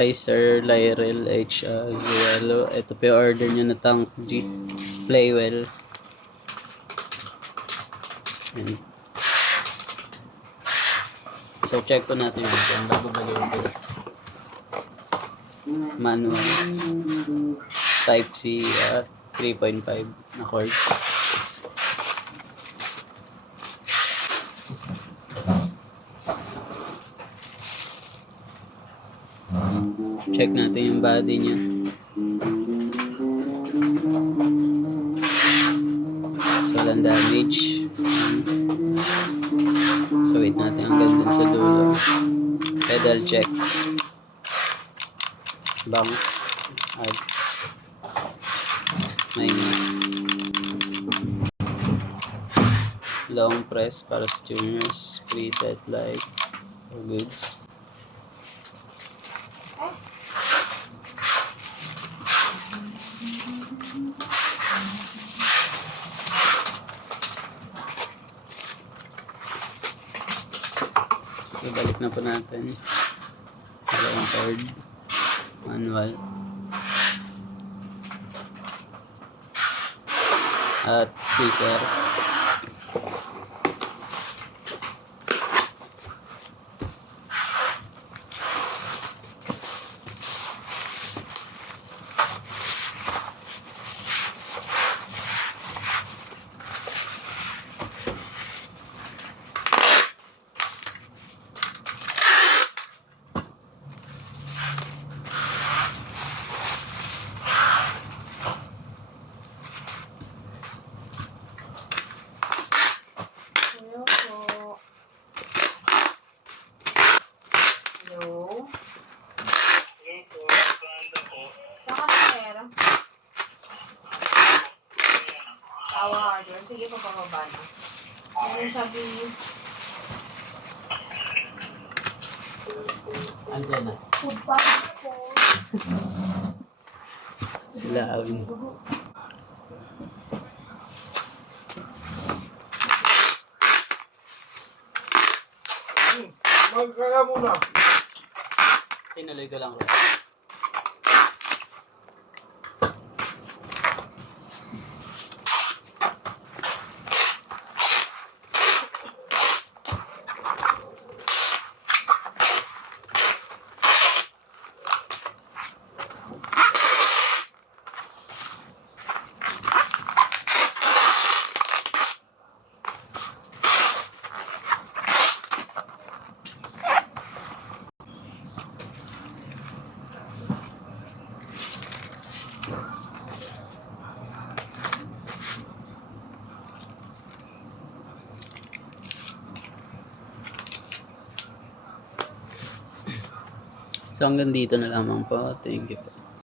Hi Sir Lyrel H. Zuelo. Ito po yung order nyo na tank G. Playwell. Yan. So check po natin yun. Kung bago balutin. Manual. Type C 3.5 na cord. Check natin yung body niya. So, walang damage. So, wait natin hanggang dun sa dulo. Pedal check. Bang. Add. Minus. Long press para sa tuners. Preset light. For goods. So, balik na po natin. Dalawang cord. Manual. At sticker. Sige, papababa na. Ano sabi niyo? Andiyan na. Sila awin. Magkaya muna. Tinuloy ko lang. So hanggang dito na lamang po. Thank you po.